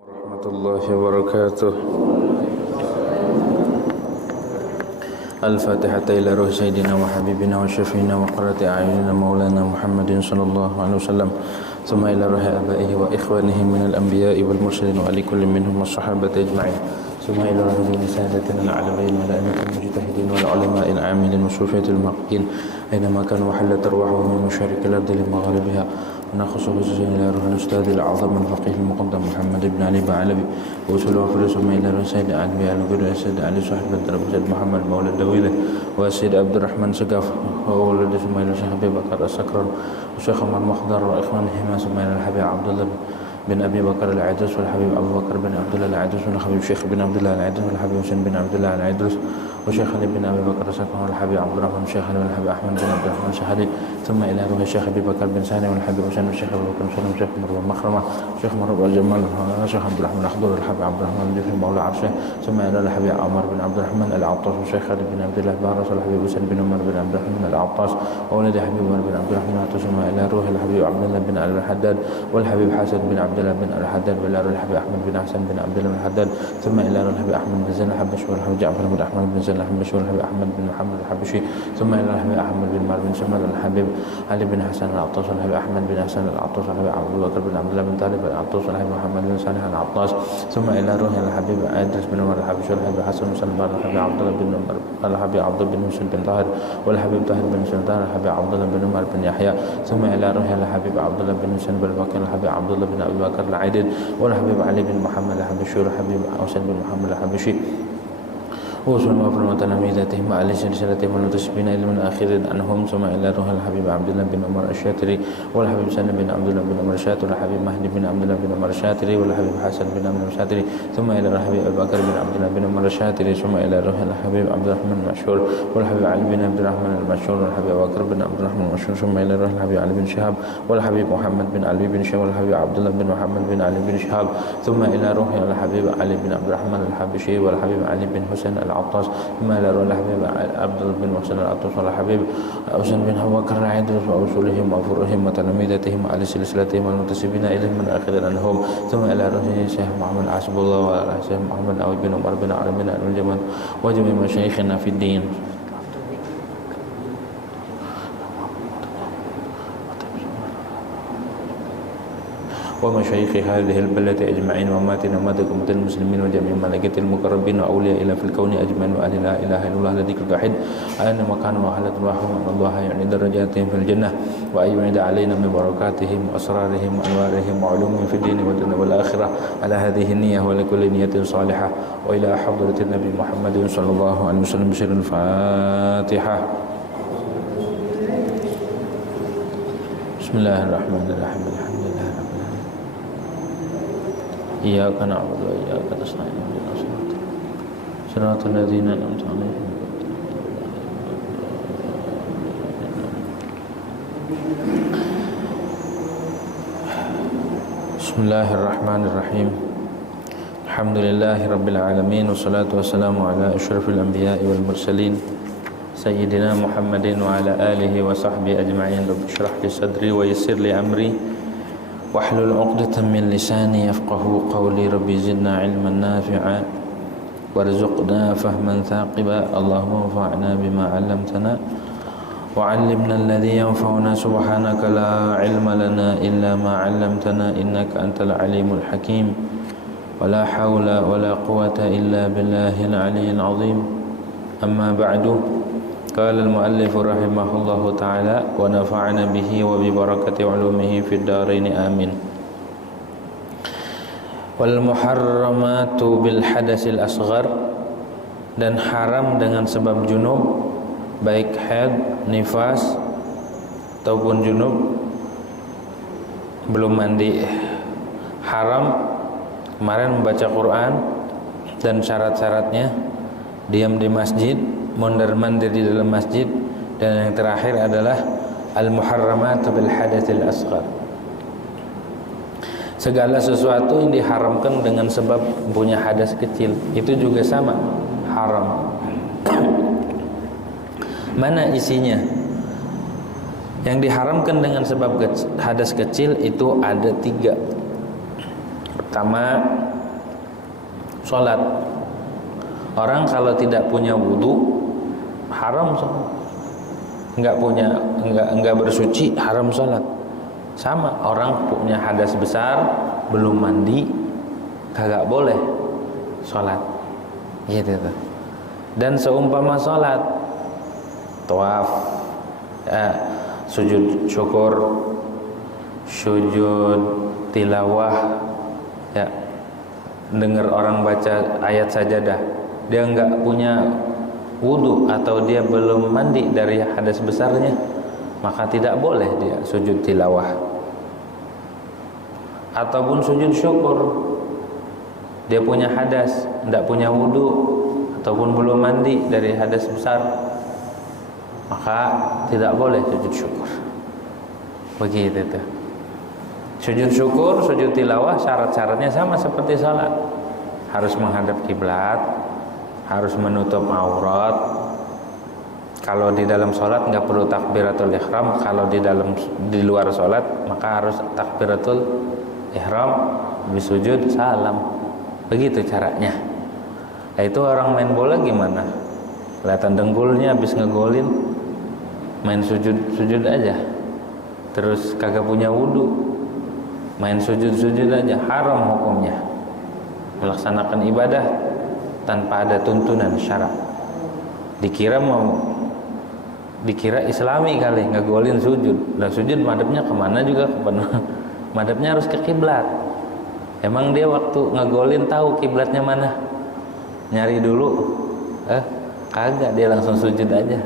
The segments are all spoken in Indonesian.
warahmatullahi wabarakatuh. Al-Fatihata ila ruhi sayyidina wa habibina wa syafiina wa qurrati a'yunina maulana Muhammadin sallallahu alaihi wasallam. Thumma ila ruhi abaihi wa ikhwanihi minal anbiya'i wal mursalin wa li kulli minhum was-sahabati ajma'in. Thumma ila ruhi sadatina al-'alamin wa la'immatil mujtahidin wal 'ulama'il 'amilin wa sufiyatil muqin aynama kanu wa halat arwahuhum min masharikil ardi li magharibiha. ونخص خصوصا إلى روح الأستاذ الأعظم الفقيه المقدم محمد بن علي بعلبي وصلوا وفلسوا إلى روح سيد علي القدر السيد علي صاحب الدرب سيد محمد مولى الدويلة والسيد عبد الرحمن سقاف وولد سميل الشيخ أبي بكر السكران والشيخ عمر مخضر وإخوانهما سميل الحبيب عبد الله بن أبي بكر العيدروس والحبيب أبو بكر بن عبد الله العيدروس والحبيب شيخ بن عبد الله العيدروس والحبيب حسين بن عبد الله العيدروس وشيخ علي بن أبي بكر السكران والحبيب عبد الرحمن الشيخ علي والحبيب أحمد بن عبد الرحمن الشهري ثم إلى روح الشيخ أبي بكر بن سالم والحبيب حسين والشيخ أبو بكر سالم الشيخ مروان مخرمة الشيخ مروان الجمال الشيخ عبد الرحمن الأخضر والحبيب عبد الرحمن الجفري مولى عرشه ثم إلى الحبيب عمر بن عبد الرحمن العطاس والشيخ علي بن عبد الله بارس والحبيب حسين بن عمر بن عبد الرحمن العطاس وولد حبيب عمر بن عبد الرحمن العطاس ثم إلى روح الحبيب عبد الله بن علي الحداد والحبيب حسن بن عبد الله بن الحداد وإلى روح الحبيب أحمد بن حسن بن عبد الله بن الحداد ثم إلى روح الحبيب أحمد بن زين الحبشي والحبيب جعفر بن أحمد بن زين الحبشي والحبيب أحمد بن محمد الحبشي ثم إلى الحبيب أحمد بن مار بن شمال الحبيب علي بن حسن العطاس والحبيب أحمد بن حسن العطاس والحبيب عبد بكر بن عبد الله بن طالب العطاس والحبيب محمد بن صالح العطاس ثم إلى روح الحبيب إدريس بن عمر الحبشي والحبيب حسن بن سلمان الحبيب عبد الله بن عمر الحبيب عبد الله بن مسلم بن طاهر والحبيب طاهر بن سلطان الحبيب عبد الله بن عمر بن يحيى ثم إلى روح الحبيب عبد الله بن مسلم بن بكر الحبيب عبد الله بن أبي بكر العيدد والحبيب علي بن محمد الحبشي والحبيب حسين بن محمد الحبشي وصول وفر وتلاميذتهم وعلى سلسلتهم المنتسبين إلى من آخر عنهم ثم إلى روح الحبيب عبد الله بن عمر الشاتري والحبيب سالم بن عبد الله بن عمر الشاتري والحبيب مهدي بن عبد الله بن عمر الشاتري والحبيب حسن بن عبد الله الشاتري ثم إلى الحبيب أبي بكر بن عبد الله بن عمر الشاتري ثم إلى روح الحبيب عبد الرحمن المشهور والحبيب علي بن عبد الرحمن المشهور والحبيب أبو بكر بن عبد الرحمن المشهور ثم إلى روح الحبيب علي بن شهاب والحبيب محمد بن علي بن شهاب والحبيب عبد الله بن محمد بن علي بن شهاب ثم إلى روح الحبيب علي بن عبد الرحمن الحبشي والحبيب علي بن حسين العطاس ثم إلى روح الحبيب عبد الله بن محسن العطاس والحبيب حسين بن أبي بكر العيدروس وأصولهم وفروعهم وتلاميذتهم على سلسلتهم المنتسبين إليهم من آخر عنهم ثم إلى روح الشيخ محمد حسب الله وعلى الشيخ محمد أوي بن عمر بن عمرو بن الجمال وجميع مشايخنا في الدين. ومشايخ هذه البلدة أجمعين وماتنا وماتكم المسلمين وجميع ملائكة المقربين وأولياء إلى في الكون أجمعين وأهل لا إله إلا الله الذي الوحيد أين مكان وحالة الواحد أن الله يعني درجاتهم في الجنة وأن يعيد علينا من بركاتهم وأسرارهم وأنوارهم وعلومهم في الدين والدنيا والآخرة على هذه النية ولكل نية صالحة وإلى حضرة النبي محمد صلى الله عليه وسلم بسر الفاتحة. بسم الله الرحمن الرحيم الحمد لله رب العالمين إياك نعبد وإياك نستعين اهدنا صراط الذين أنعمت عليهم. بسم الله الرحمن الرحيم الحمد لله رب العالمين والصلاة والسلام على أشرف الأنبياء والمرسلين سيدنا محمد وعلى آله وصحبه أجمعين. رب اشرح لي صدري ويسر لي أمري واحلل عقدة من لساني يفقه قولي. ربي زدنا علما نافعا وارزقنا فهما ثاقبا اللهم انفعنا بما علمتنا وعلمنا الذي ينفعنا سبحانك لا علم لنا إلا ما علمتنا إنك أنت العليم الحكيم ولا حول ولا قوة إلا بالله العلي العظيم. أما بعد قال المؤلف رحمه الله تعالى ونفعنا به وببركة علومه في الدارين آمين. والمحرمات بالحدث الأصغر dan haram dengan sebab junub baik haid, nifas ataupun junub belum mandi. Haram kemarin membaca Quran dan syarat-syaratnya, diam di masjid, mondar-mandir di dalam masjid, dan yang terakhir adalah al-muharramat bil hadatsil asghar. Segala sesuatu yang diharamkan dengan sebab punya hadas kecil itu juga sama haram. Mana isinya? Yang diharamkan dengan sebab hadas kecil itu ada 3. Sama sholat. Orang kalau tidak punya wudu haram sholat. Enggak bersuci haram sholat. Sama orang punya hadas besar belum mandi kagak boleh sholat. Gitu tuh. Dan seumpama sholat, tawaf, sujud syukur, sujud tilawah, ya, dengar orang baca ayat sajadah, dia enggak punya wudu atau dia belum mandi dari hadas besarnya, maka tidak boleh dia sujud tilawah. Ataupun sujud syukur, dia punya hadas, tidak punya wudu ataupun belum mandi dari hadas besar, maka tidak boleh sujud syukur. Begitu tuh. Sujud syukur, sujud tilawah syarat-syaratnya sama seperti salat. Harus menghadap kiblat, harus menutup aurat. Kalau di dalam salat enggak perlu takbiratul ihram, kalau di luar salat maka harus takbiratul ihram, habis sujud salam. Begitu caranya. Nah, itu orang main bola gimana? Kelihatan dengkulnya habis ngegolin, main sujud aja. Terus kagak punya wudu, main sujud aja, haram hukumnya. Melaksanakan ibadah tanpa ada tuntunan syarak. Dikira islami kali, ngegolin sujud. Lah sujud madepnya kemana juga? Madepnya harus ke kiblat. Emang dia waktu ngegolin tahu kiblatnya mana? Nyari dulu, kagak, dia langsung sujud aja.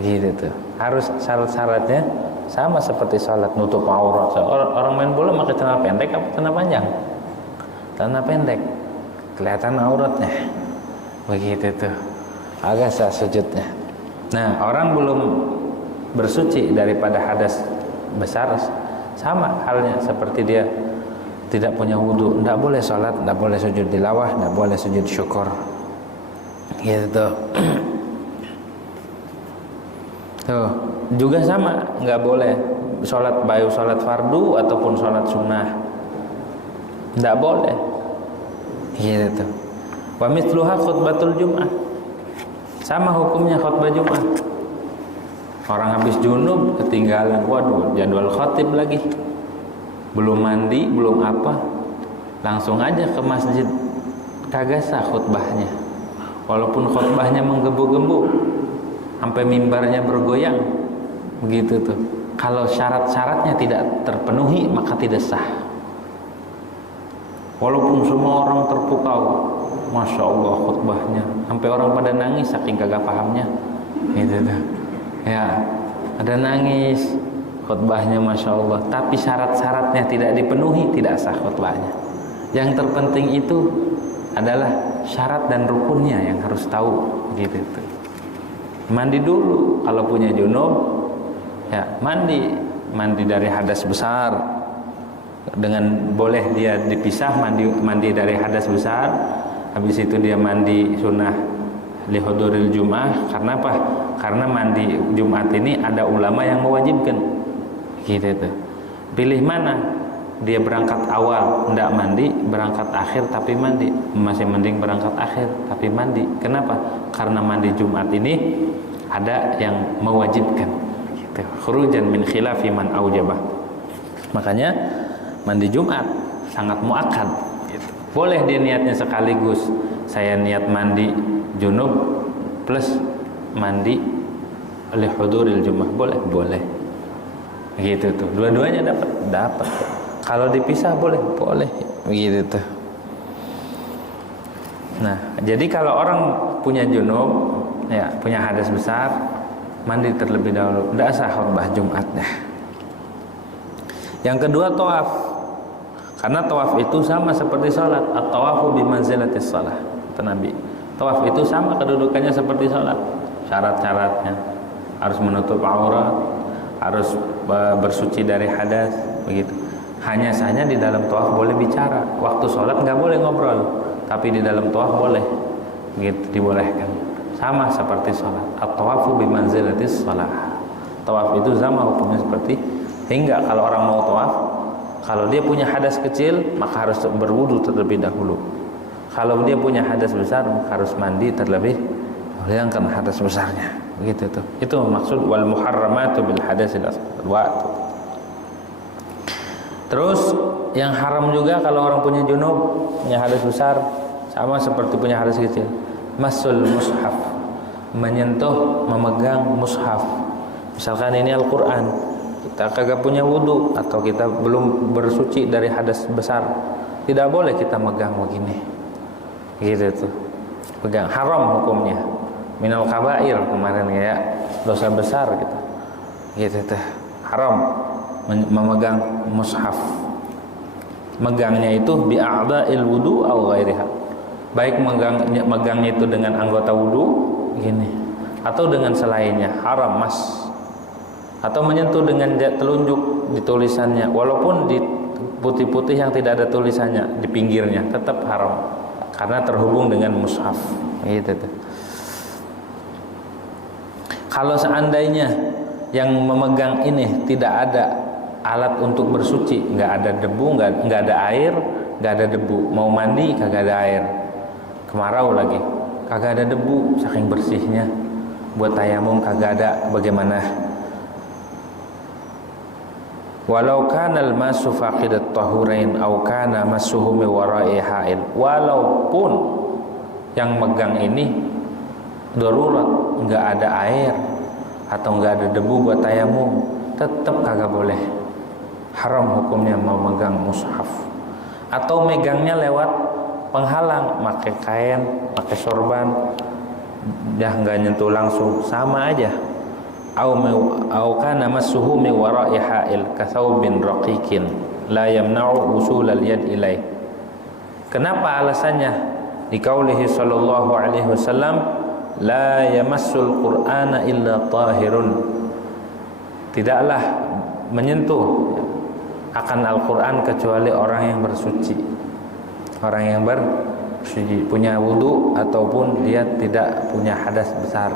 Begitu tuh. Harus syarat-syaratnya sama seperti sholat, nutup aurat. Orang main bola pakai celana pendek apa celana panjang? Celana pendek, kelihatan auratnya. Begitu tuh. Agak sah sujudnya. Nah, orang belum bersuci daripada hadas besar, sama halnya seperti dia tidak punya wudu, tidak boleh sholat, tidak boleh sujud tilawah, tidak boleh sujud syukur. Gitu. Tuh, juga sama, nggak boleh sholat bayu sholat fardu ataupun sholat sunnah, tidak boleh. Gitu. Wa mithluha khutbatul jum'ah, sama hukumnya khutbah Jumat. Orang habis junub ketinggalan, waduh jadwal khatib lagi, belum mandi, belum apa, langsung aja ke masjid, kagak sah khutbahnya. Walaupun khutbahnya menggebu-gebu sampai mimbarnya bergoyang, begitu tuh. Kalau syarat-syaratnya tidak terpenuhi maka tidak sah. Walaupun semua orang terpukau, masya Allah khutbahnya, sampai orang pada nangis saking kagak pahamnya, gitu tuh. Ya, ada nangis, khutbahnya masya Allah, tapi syarat-syaratnya tidak dipenuhi, tidak sah khutbahnya. Yang terpenting itu adalah syarat dan rukunnya yang harus tahu, gitu tuh. Mandi dulu kalau punya junub, ya mandi dari hadas besar, dengan boleh dia dipisah, mandi dari hadas besar, habis itu dia mandi sunnah lihuduril jum'ah. Karena apa? Karena mandi Jumat ini ada ulama yang mewajibkan, gitu tuh. Pilih mana? Dia berangkat awal tidak mandi, berangkat akhir tapi mandi, masih mending berangkat akhir tapi mandi. Kenapa? Karena mandi Jumat ini ada yang mewajibkan, gitu. Khurujan min khilafi man aujabah. Makanya mandi Jumat sangat muakkad, gitu. Boleh dia niatnya sekaligus, saya niat mandi junub plus mandi oleh huduril jum'ah, boleh, gitu tuh. Dua-duanya dapat. Kalau dipisah boleh, begitu tuh. Nah, jadi kalau orang punya junub, ya punya hadas besar, mandi terlebih dahulu, tidak sah khutbah Jumatnya. Yang kedua tawaf, karena tawaf itu sama seperti salat. At-tawafu bimanzilatis shalah, kata Nabi. Tawaf itu sama kedudukannya seperti salat. Syarat-syaratnya harus menutup aurat, harus bersuci dari hadas, begitu. Hanya saja di dalam tawaf boleh bicara. Waktu salat nggak boleh ngobrol, tapi di dalam tawaf boleh, gitu, dibolehkan. Sama seperti salat. At-tawafu bimanzilatis shalah. Tawaf itu sama hukumnya seperti, hingga kalau orang mau tawaf, Kalau dia punya hadas kecil, maka harus berwudu terlebih dahulu. Kalau dia punya hadas besar, maka harus mandi terlebih hilangkan hadas besarnya. Begitu tuh. Itu maksud wal muharramatu bil hadasil asghar. Terus yang haram juga kalau orang punya junub, punya hadas besar, sama seperti punya hadas kecil. Masul mushaf, menyentuh, memegang mushaf. Misalkan ini Al-Qur'an, kita kagak punya wudu atau kita belum bersuci dari hadas besar, tidak boleh kita megang begini. Gitu tuh. Pegang, haram hukumnya. Minal kabair kemarin ya, dosa besar gitu. Gitu tuh. Haram memegang mushaf. Megangnya itu bi a'dha'il wudu aw ghairiha. Baik megangnya itu dengan anggota wudu gini atau dengan selainnya, haram mas. Atau menyentuh dengan telunjuk di tulisannya, walaupun di putih-putih yang tidak ada tulisannya di pinggirnya, tetap haram karena terhubung dengan mushaf. Gitu tuh. Kalau seandainya yang memegang ini tidak ada alat untuk bersuci, nggak ada debu, nggak ada air, nggak ada debu, mau mandi kagak ada air, kemarau lagi, kagak ada debu, saking bersihnya, buat tayamum kagak ada, bagaimana? Walau kana al-masu faqidat tahurain aw kana masuhu min wara'i ha'il, walaupun yang megang ini darurat, enggak ada air atau enggak ada debu buat tayamum, tetap kagak boleh. Haram hukumnya mau megang mushaf. Atau megangnya lewat penghalang, pakai kain, pakai sorban, dah enggak nyentuh langsung, sama aja. Au kana massuhu min wara'i ha'il kathawbin raqiqin la yamna'u usul al-yad ilaih. Kenapa alasannya? Di qaulihi sallallahu alaihi wasallam, la yamassul qur'ana illa tahirun. Tidaklah menyentuh akan Al-Qur'an kecuali orang yang bersuci. Orang yang bersuci, punya wudu ataupun dia tidak punya hadas besar.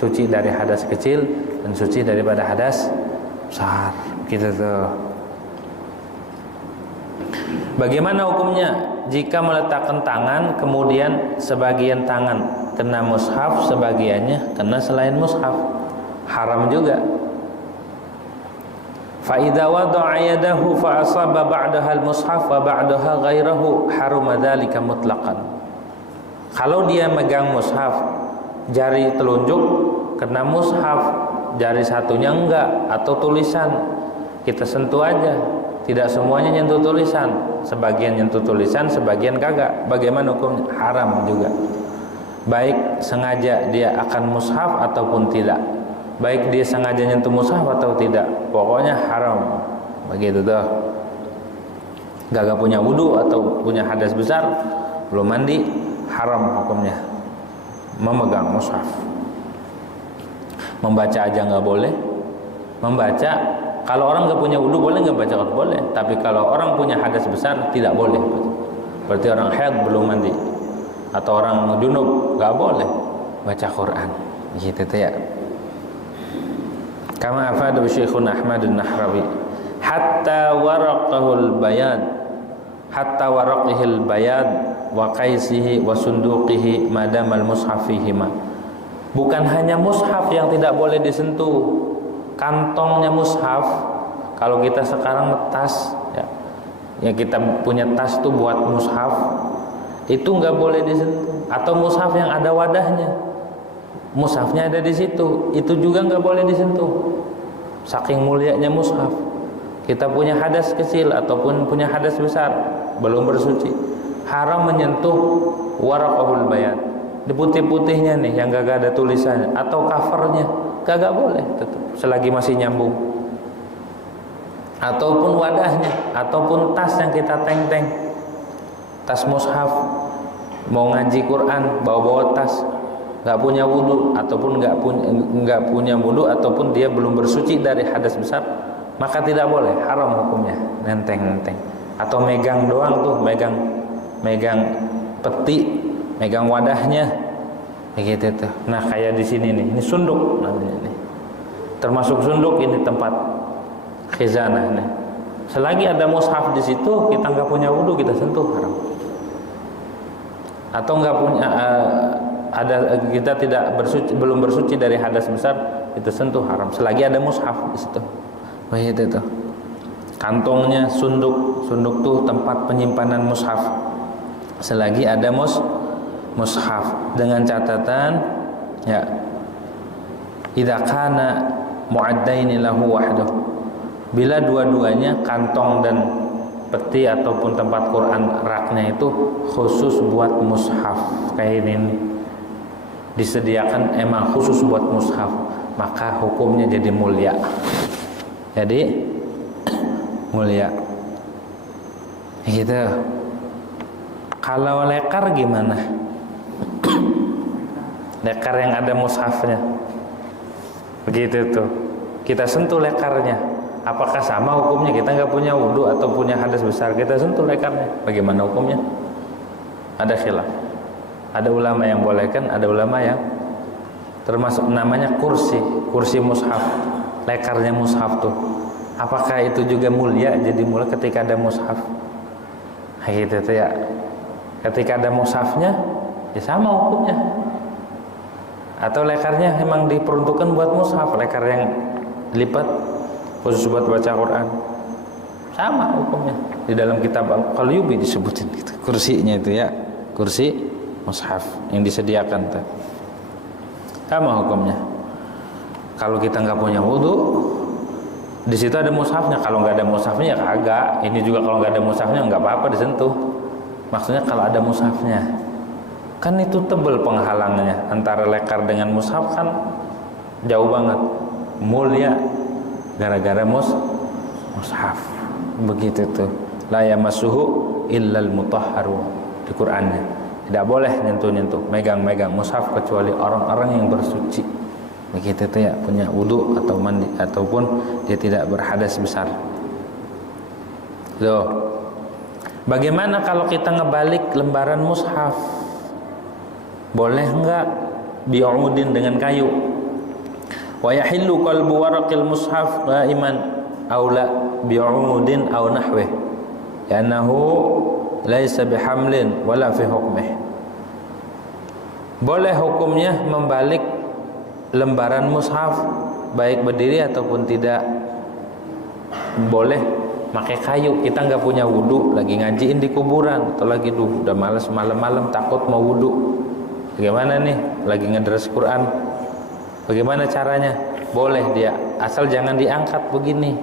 Suci dari hadas kecil dan suci daripada hadas besar. Gitu tuh. Bagaimana hukumnya jika meletakkan tangan kemudian sebagian tangan kena mushaf, sebagiannya kena selain mushaf? Haram juga. Fa idza wada'a yadahu fa asaba ba'daha al-mushaf wa ba'daha ghairahu haruma dzalika mutlaqan. Kalau dia megang mushaf, jari telunjuk kena mushaf, jari satunya enggak, atau tulisan kita sentuh aja, tidak semuanya nyentuh tulisan, sebagian nyentuh tulisan, sebagian kagak, bagaimana hukumnya? Haram juga. Baik sengaja dia akan mushaf ataupun tidak, baik dia sengaja nyentuh mushaf atau tidak, pokoknya haram. Begitu tuh. Gagak punya wudu atau punya hadas besar, belum mandi, haram hukumnya memegang mushaf. Membaca aja nggak boleh. Membaca, kalau orang nggak punya wudu boleh nggak baca? Boleh. Tapi kalau orang punya hadas besar tidak boleh. Berarti orang haid belum mandi atau orang junub nggak boleh baca Quran. Gitu tuh ya. Kama afada Syekhuna Ahmad an-Nahrawi, hatta waraqahul bayad, hatta waraqihil bayad wa qaisihi wa sunduqihi madamal mushafihima. Bukan hanya mushaf yang tidak boleh disentuh, kantongnya mushaf. Kalau kita sekarang tas ya kita punya tas tuh buat mushaf, itu nggak boleh disentuh. Atau mushaf yang ada wadahnya, mushafnya ada di situ, itu juga nggak boleh disentuh. Saking mulianya mushaf. Kita punya hadas kecil ataupun punya hadas besar, belum bersuci, haram menyentuh waraqahul bayad. Di putih-putihnya nih yang gak ada tulisannya atau covernya kagak boleh, tetap selagi masih nyambung. Ataupun wadahnya, ataupun tas yang kita teng-teng, tas mushaf, mau ngaji Quran bawa tas, nggak punya wudu ataupun nggak punya wudu ataupun dia belum bersuci dari hadas besar, maka tidak boleh, haram hukumnya nenteng-nenteng. Atau megang doang tuh, megang peti, megang wadahnya, begitu tuh. Nah kayak di sini nih, ini sunduk namanya nih. Termasuk sunduk ini tempat khizanah nih. Selagi ada mushaf di situ, kita nggak punya wudu, kita sentuh haram. Atau nggak punya kita tidak bersuci, belum bersuci dari hadas besar, itu sentuh haram. Selagi ada mushaf di situ. Begitu tuh. Kantongnya sunduk tuh tempat penyimpanan mushaf. Selagi ada mushaf, dengan catatan ya, idza kana mu'addaini lahu wahdahu, bila dua-duanya kantong dan peti ataupun tempat Quran raknya itu khusus buat mushaf, kayak ini disediakan emang khusus buat mushaf, maka hukumnya jadi mulia. Jadi mulia gitu. Kalau lekar gimana? Lekar yang ada mushafnya begitu tuh, kita sentuh lekarnya, apakah sama hukumnya? Kita nggak punya wudu atau punya hadas besar, kita sentuh lekarnya, bagaimana hukumnya? Ada khilaf. Ada ulama yang bolehkan, ada ulama yang termasuk namanya kursi mushaf, lekarnya mushaf tuh, apakah itu juga mulia, jadi mulia ketika ada mushaf? Gitu tuh ya. Ketika ada mushafnya, ya sama hukumnya. Atau lekarnya memang diperuntukkan buat mushaf, lekar yang lipat khusus buat baca Quran, sama hukumnya. Di dalam kitab Al-Qalyubi disebutin gitu. Kursinya itu ya, kursi mushaf yang disediakan tuh, sama hukumnya. Kalau kita nggak punya wudu, di situ ada mushafnya. Kalau nggak ada mushafnya ya kagak. Ini juga kalau nggak ada mushafnya nggak apa-apa disentuh. Maksudnya kalau ada mushafnya, kan itu tebel penghalangnya antara lekar dengan mushaf, kan jauh banget. Mulia gara-gara mushaf. Begitu tuh. La yamassuhu illal mutahharu di Qur'annya. Tidak boleh nyentuh-nyentuh, megang-megang mushaf kecuali orang-orang yang bersuci. Begitu tuh ya, punya wudu atau mandi ataupun dia tidak berhadas besar. Loh. Bagaimana kalau kita ngebalik lembaran mushaf? Boleh enggak bi'udin dengan kayu? Wa yahillu qalbu waraqil mushaf qaiman aw la bi'udin aw nahwih. Li'annahu laisa bihamlin wala fi hukmih. Boleh hukumnya membalik lembaran mushaf baik berdiri ataupun tidak. Boleh pakai kayu. Kita nggak punya wudu, lagi ngajiin di kuburan atau lagi udah malas malam-malam takut mau wudu, bagaimana nih, lagi ngedres Quran, bagaimana caranya? Boleh dia, asal jangan diangkat begini.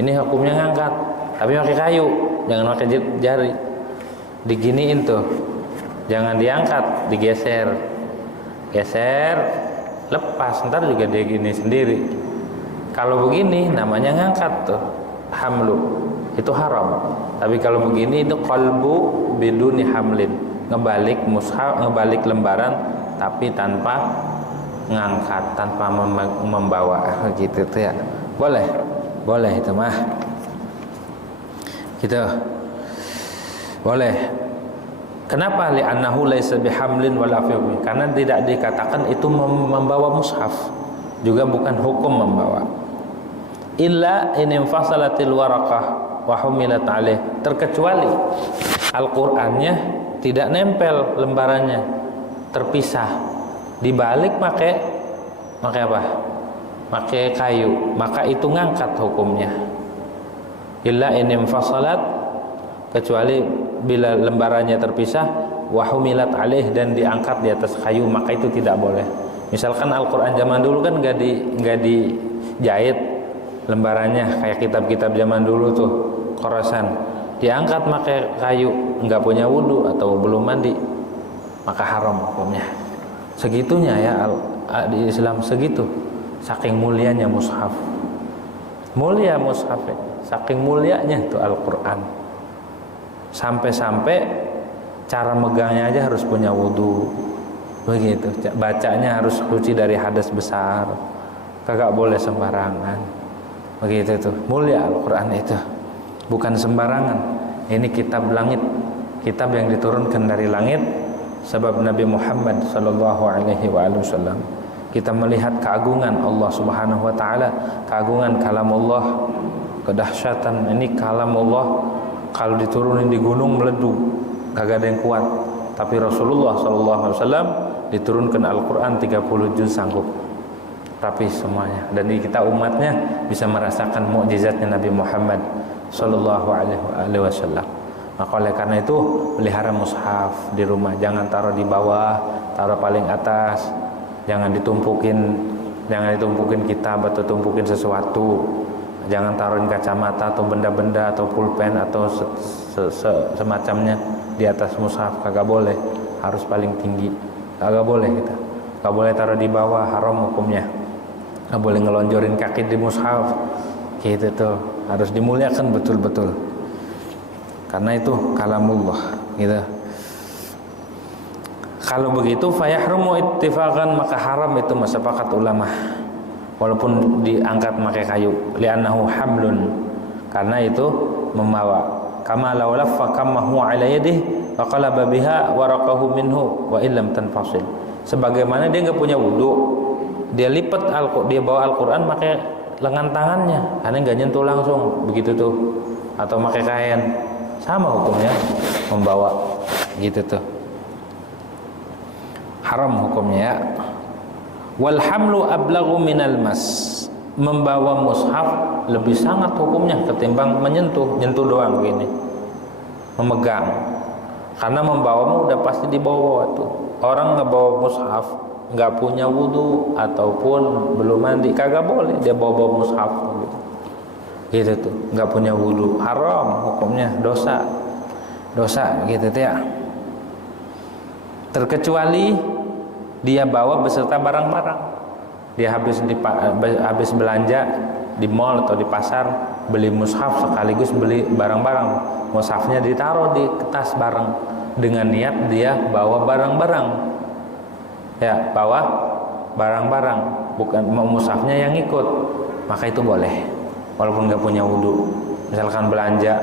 Ini hukumnya ngangkat, tapi pakai kayu, jangan pakai jari. Diginiin tuh, jangan diangkat, digeser, geser, lepas, ntar juga dia gini sendiri. Kalau begini namanya ngangkat tuh, hamlu, itu haram. Tapi kalau begini itu qalbu biduni hamlin, ngebalik mushaf, ngebalik lembaran tapi tanpa ngangkat, tanpa membawa gitu tuh ya. Boleh itu mah. Gitu. Boleh. Kenapa? Li'annahu laisa bihamlin wala fi'li. Karena tidak dikatakan itu membawa mushaf, juga bukan hukum membawa. Illa in infasalatil waraqah wa humilat alaih, terkecuali Al-Qur'annya tidak nempel lembarannya, terpisah, dibalik pakai apa? Pakai kayu, maka itu ngangkat hukumnya. Illa in infasalat, kecuali bila lembarannya terpisah, wa humilat alaih, dan diangkat di atas kayu, maka itu tidak boleh. Misalkan Al-Qur'an zaman dulu kan enggak dijahit lembarannya kayak kitab-kitab zaman dulu tuh, khorasan, diangkat pakai kayu, enggak punya wudu atau belum mandi, maka haram hukumnya. Segitunya ya di Islam, segitu, saking mulianya mushaf. Mulia mushaf, saking mulianya tuh Al-Qur'an. Sampai-sampai cara megangnya aja harus punya wudu. Begitu, bacanya harus suci dari hadas besar, kagak boleh sembarangan. Begitu tuh, mulia Al-Qur'an itu, bukan sembarangan. Ini kitab langit, kitab yang diturunkan dari langit. Sebab Nabi Muhammad sallallahu alaihi wasallam, kita melihat keagungan Allah Subhanahu wa taala, keagungan kalam Allah, kedahsyatan. Ini kalamullah, kalau diturunin di gunung meleduk, kagak ada yang kuat. Tapi Rasulullah SAW diturunkan Al-Quran 30 juz sanggup rapi semuanya. Dan kita umatnya bisa merasakan mukjizatnya Nabi Muhammad SAW. Maka oleh karena itu pelihara mushaf di rumah, jangan taruh di bawah, taruh paling atas, jangan ditumpukin kitab atau tumpukin sesuatu, jangan taruhin kacamata atau benda-benda atau pulpen atau semacamnya di atas mushaf, kagak boleh, harus paling tinggi, kagak boleh kita, kagak boleh taruh di bawah, haram hukumnya, kagak boleh ngelonjorin kaki di mushaf, gitu tuh, harus dimuliakan betul-betul. Karena itu kalamullah gitu. Kalau begitu fayahrumu ittifaqan, maka haram itu sepakat ulama walaupun diangkat pakai kayu, li'annahu hamlun, karena itu membawa. Kama law laffa kamahu ala yadihi wa qalaba biha waraqahu minhu wa illam tanfasil. Sebagaimana dia enggak punya wudu, dia lipat dia bawa Al-Qur'an pakai lengan tangannya, karena enggak nyentuh langsung begitu tuh, atau pakai kain. Sama hukumnya membawa gitu tuh, haram hukumnya ya. Wal hamlu ablaghu minal mas, membawa mushaf lebih sangat hukumnya ketimbang menyentuh doang gini, memegang. Karena membawamu udah pasti dibawa tuh. Orang ngebawa mushaf nggak punya wudu ataupun belum mandi, kagak boleh dia bawa mushaf gitu tuh, nggak punya wudu, haram hukumnya, dosa gitu tuh ya. Terkecuali dia bawa beserta barang-barang, dia habis belanja di mall atau di pasar, beli mushaf sekaligus beli barang-barang, mushafnya ditaruh di tas bareng dengan niat dia bawa barang-barang ya, bawa barang-barang, bukan mushafnya yang ikut, maka itu boleh walaupun nggak punya wudu. Misalkan belanja,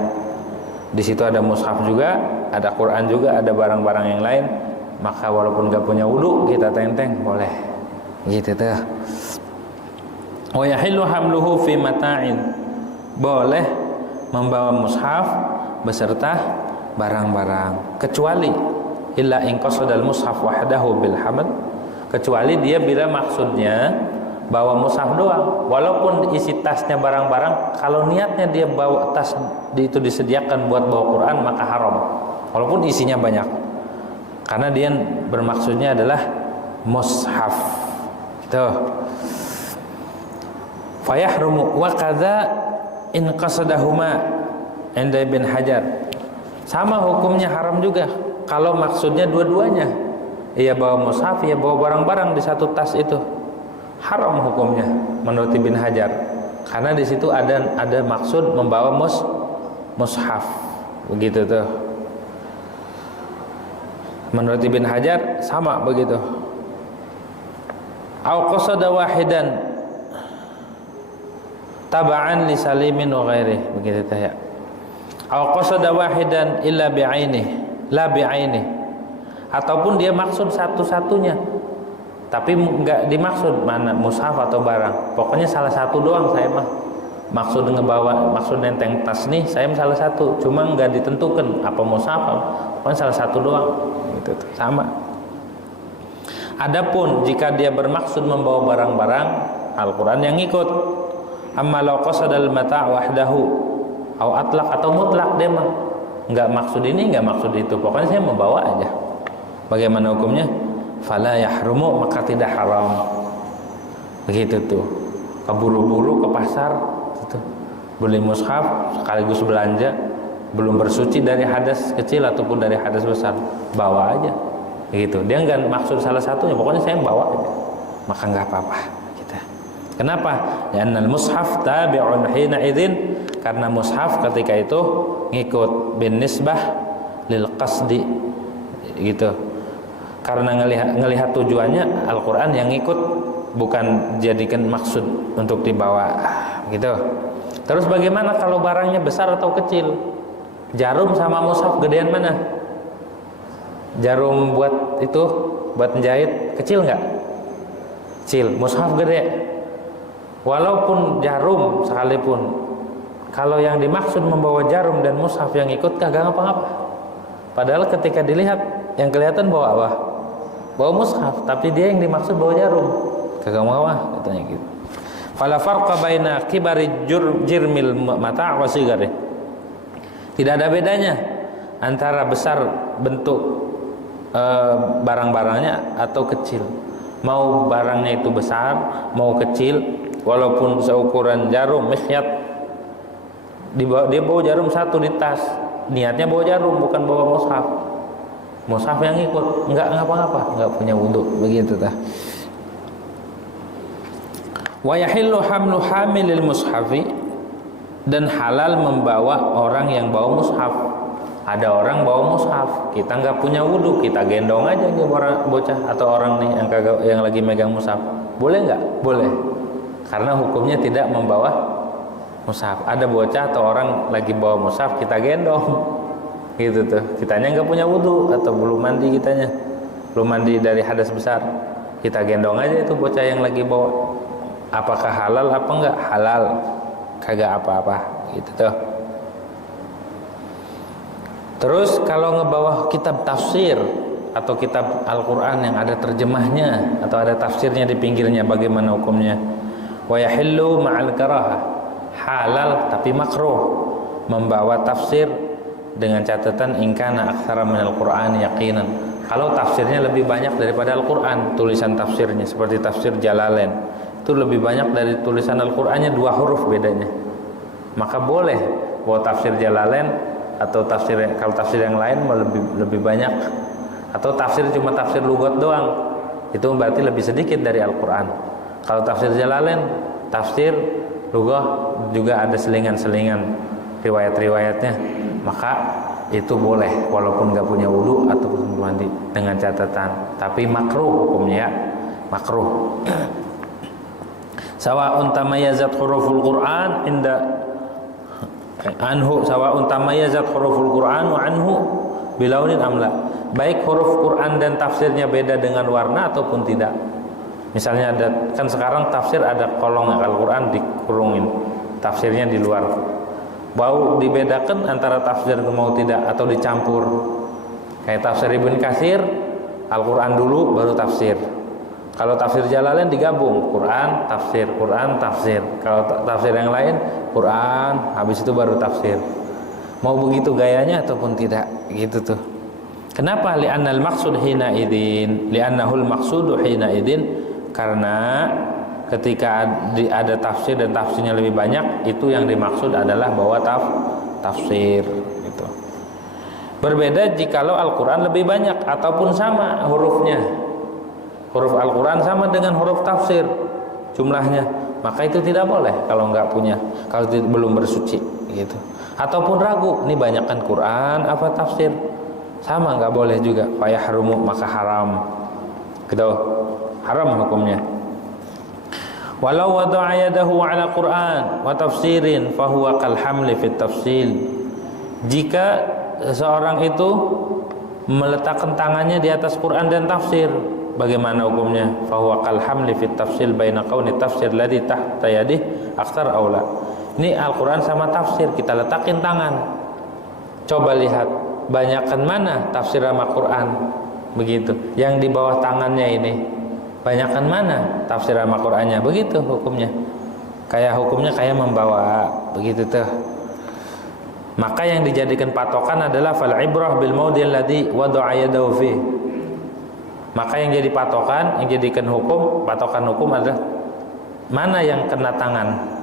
di situ ada mushaf juga, ada Quran juga, ada barang-barang yang lain, maka walaupun nggak punya wudu kita tenteng boleh gitu tuh. Wa yahillu hamluhu fi mata'in, boleh membawa mushaf beserta barang-barang, kecuali illa in qasadal mushaf wahdahu bil haml, kecuali dia bila maksudnya bawa mushaf doang, walaupun isi tasnya barang-barang, kalau niatnya dia bawa tas itu disediakan buat bawa Quran, maka haram walaupun isinya banyak, karena dia bermaksudnya adalah mushaf tuh. Fayahrumu wa kadza in qasadahuma inda Ibn Hajar, sama hukumnya haram juga kalau maksudnya dua-duanya, ia bawa mushaf, ia bawa barang-barang di satu tas itu, haram hukumnya menurut Ibn Hajar, karena di situ ada maksud membawa mushaf begitu tuh. Menurut Ibn Hajar sama begitu. Au qasada wahidan taba'an li salimin wa ghairi, begitu tuh ya. Au qasada wahidan illa bi'aini la bi'aini, ataupun dia maksud satu-satunya tapi enggak dimaksud mana mushaf atau barang, pokoknya salah satu doang saya mah maksud ngebawa, maksud nenteng tas nih saya salah satu, cuma enggak ditentukan apa mushaf, pokoknya salah satu doang gitu tuh, sama. Adapun jika dia bermaksud membawa barang-barang, Al-Qur'an yang ikut. Amma law qasadal mata' wahdahu au atlaq, atau mutlak dia mah enggak maksud ini enggak maksud itu, pokoknya saya membawa aja, bagaimana hukumnya? Fala yahrumu, maka tidak haram begitu tuh. Keburu-buru ke pasar gitu, beli mushaf sekaligus belanja, belum bersuci dari hadas kecil ataupun dari hadas besar, bawa aja gitu, dia enggak maksud salah satunya, pokoknya saya bawa aja, maka enggak apa-apa gitu. Kenapa? Ya annal mushaf tabi'un hina idzin, karena mushaf ketika itu ngikut bin nisbah lil qasdi gitu, karena ngelihat tujuannya Al-Quran yang ikut, bukan jadikan maksud untuk dibawa gitu. Terus bagaimana kalau barangnya besar atau kecil? Jarum sama mushaf gedean mana? Jarum buat itu, buat menjahit, kecil nggak? Kecil. Mushaf gede. Walaupun jarum sekalipun Kalau yang dimaksud membawa jarum dan mushaf yang ikut kagak ngapa-ngapa. Padahal ketika dilihat yang kelihatan bawa apa? Bawa mushaf, tapi dia yang dimaksud bawa jarum. Kagak mau katanya gitu. Fala farqa baina kibari jirmil mata' wa sigari. Tidak ada bedanya antara besar bentuk barang-barangnya atau kecil. Mau barangnya itu besar, mau kecil, walaupun seukuran jarum, mikhyat, dia bawa jarum satu di tas, niatnya bawa jarum bukan bawa mushaf. Mushaf yang ikut, enggak ngapa-ngapa, enggak punya wudu, begitu tah. Wa yahillu hamlu hamilil mushafi, dan halal membawa orang yang bawa mushaf. Ada orang bawa mushaf, kita nggak punya wudu, kita gendong aja nih bocah atau orang nih yang lagi megang mushaf. Boleh nggak? Boleh. Karena hukumnya tidak membawa mushaf. Ada bocah atau orang lagi bawa mushaf, kita gendong. Gitu tuh. Kitanya nggak punya wudu atau belum mandi kitanya. Belum mandi dari hadas besar. Kita gendong aja itu bocah yang lagi bawa. Apakah halal apa enggak? Halal. Kagak apa-apa gitu tuh. Terus kalau ngebawa kitab tafsir atau kitab Al-Qur'an yang ada terjemahnya atau ada tafsirnya di pinggirnya, bagaimana hukumnya? Wa yahillu ma'al karahah. Halal tapi makruh membawa tafsir dengan catatan in kana aktsara minal Qur'an yaqinan. Kalau tafsirnya lebih banyak daripada Al-Qur'an, tulisan tafsirnya seperti tafsir Jalalain itu lebih banyak dari tulisan Al-Qur'annya, 2 huruf bedanya. Maka boleh bawa tafsir Jalalain atau tafsir, kalau tafsir yang lain lebih banyak, atau tafsir cuma tafsir lugat doang, itu berarti lebih sedikit dari Al-Qur'an. Kalau tafsir Jalalain, tafsir lugat juga ada selingan-selingan riwayat-riwayatnya, maka itu boleh walaupun nggak punya wudu ataupun mandi dengan catatan, tapi makruh hukumnya, makruh. Sawa'un tamayyazat huruful Qur'an inda anhu, sawa'un tamayyazat huruful Qur'an wa anhu bilaunin amla. Baik huruf Qur'an dan tafsirnya beda dengan warna ataupun tidak. Misalnya ada, kan sekarang tafsir ada kolong Al-Qur'an dikurungin, tafsirnya di luar. Bau dibedakan antara tafsir mau tidak atau dicampur. Kayak tafsir Ibnu Katsir, Al-Qur'an dulu baru tafsir. Kalau tafsir Jalalain digabung, Quran, tafsir, Quran, tafsir. Kalau tafsir yang lain, Quran, habis itu baru tafsir. Mau begitu gayanya ataupun tidak, gitu tuh. Kenapa? Li'annal maqsud hina idzin, li'annahul maqsudu hina idzin, karena ketika ada tafsir dan tafsirnya lebih banyak, itu yang dimaksud adalah bahwa tafsir gitu. Berbeda jikalau Al-Qur'an lebih banyak ataupun sama hurufnya. Huruf Al-Quran sama dengan huruf tafsir jumlahnya, maka itu tidak boleh kalau nggak punya, kalau belum bersuci gitu. Ataupun ragu, ini banyakkan Quran apa tafsir, sama nggak boleh juga. Fayahrumu, maka haram gitu, haram hukumnya. Walau wada'a yadahu ala Quran wa tafsirin fahuwa kal hamli fit tafsil. Jika seorang itu meletakkan tangannya di atas Quran dan tafsir, bagaimana hukumnya? Fahuwa kal hamli fit tafsil baina qauni tafsir ladzi tahta yadih aktsar aula. Ini Al-Qur'an sama tafsir, kita letakin tangan. Coba lihat, banyakkan mana tafsir sama Qur'an? Begitu. Yang di bawah tangannya ini, banyakkan mana tafsir sama Qur'annya? Begitu hukumnya. Kayak hukumnya kayak membawa, begitu tuh. Maka yang dijadikan patokan adalah fal ibrah bil maudil ladzi wada'a yadahu fi. Maka yang jadi patokan, yang jadikan hukum, patokan hukum adalah mana yang kena tangan.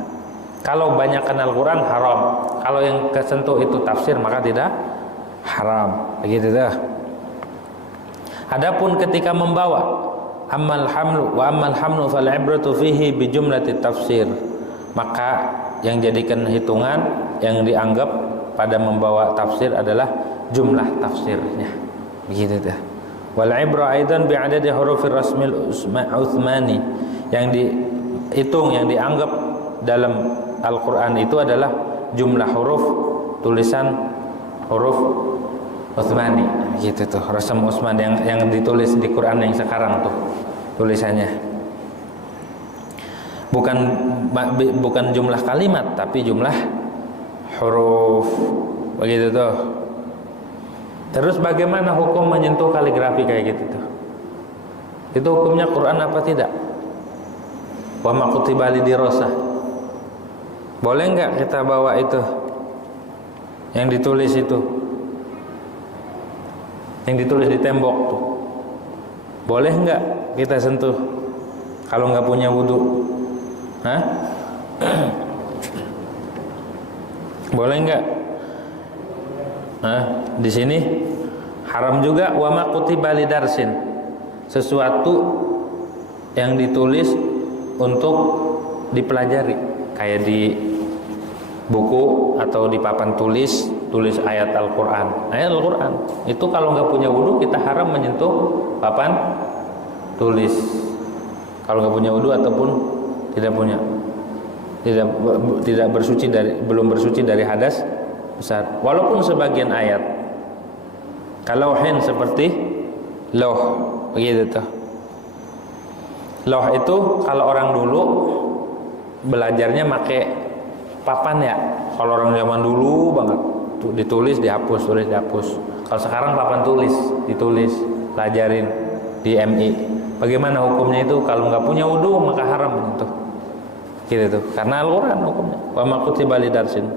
Kalau banyakkan Al-Quran haram, kalau yang kesentuh itu tafsir maka tidak haram. Begitu dah. Adapun ketika membawa, ammal hamlu fal ibratu fihi bi jumlati tafsir. Maka yang jadikan hitungan, yang dianggap pada membawa tafsir adalah jumlah tafsirnya. Begitu dah. Wal ibra aidan bi adadi hurufir rasmil Utsmani. Yang dihitung, yang dianggap dalam Al-Qur'an itu adalah jumlah huruf tulisan huruf Utsmani, gitu tuh, rasam Utsman yang ditulis di Quran yang sekarang tuh tulisannya. Bukan jumlah kalimat tapi jumlah huruf, begitu tuh. Terus bagaimana hukum menyentuh kaligrafi kayak gitu tuh? Itu hukumnya Quran apa tidak? Wa ma kutiba lidirasah. Boleh enggak kita bawa itu yang ditulis itu? Yang ditulis di tembok tuh. Boleh enggak kita sentuh kalau enggak punya wudu? Hah? Boleh enggak? Nah, di sini haram juga wa ma kutiba lidarsin. Sesuatu yang ditulis untuk dipelajari, kayak di buku atau di papan tulis ayat Al-Qur'an. Ayat Al-Qur'an itu kalau enggak punya wudu kita haram menyentuh papan tulis. Kalau enggak punya wudu ataupun tidak bersuci belum bersuci dari hadas besar. Walaupun sebagian ayat kalauhin seperti lauh begitu tuh. Lauh itu kalau orang dulu belajarnya pakai papan ya. Kalau orang zaman dulu banget ditulis dihapus, tulis dihapus. Kalau sekarang papan tulis, ditulis, pelajarin di MI. Bagaimana hukumnya itu? Kalau nggak punya wudu maka haram menyentuh. Gitu tuh. Karena Al-Qur'an hukumnya. Wa ma kutiba lidarsin.